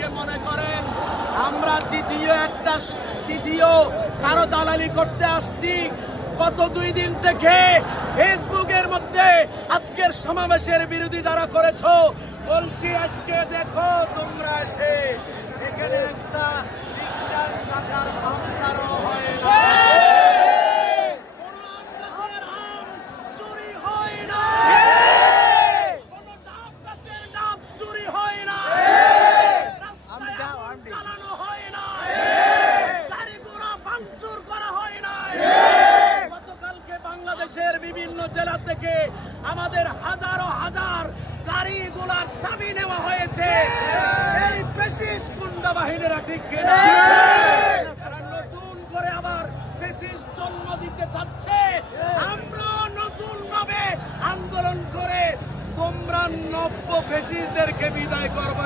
অনেকে মনে করেন আমরা দ্বিতীয় কারো দালালি করতে আসছি। গত 2 দিন থেকে ফেসবুকের মধ্যে আজকের সমাবেশের বিরোধী যারা করেছো, বলছি আজকে দেখো তোমরা এসে এখানে একটা রিকশার চাকার পাংচারও হয় না, চুরি হয় না, কোনো ডাব গাছের ডাব চুরি হয় না, রাস্তায় আগুন জ্বালানো হয় না, গাড়ি ঘোড়া ভাঙচুর করা হয় না। গতকালকে বাংলাদেশের বিভিন্ন জেলা থেকে আমাদের হাজার গাড়িগুলার চাবি নেওয়া হয়েছে। এই ফ্যাসিস্ট গুন্ডা বাহিনীরা ঠিক কিনা? নতুন করে আবার ফ্যাসিস্ট জন্ম দিতে চাচ্ছে। আমরা নতুন ভাবে আন্দোলন করে তোমরা নব্য ফ্যাসিস্টদেরকে বিদায় করবো।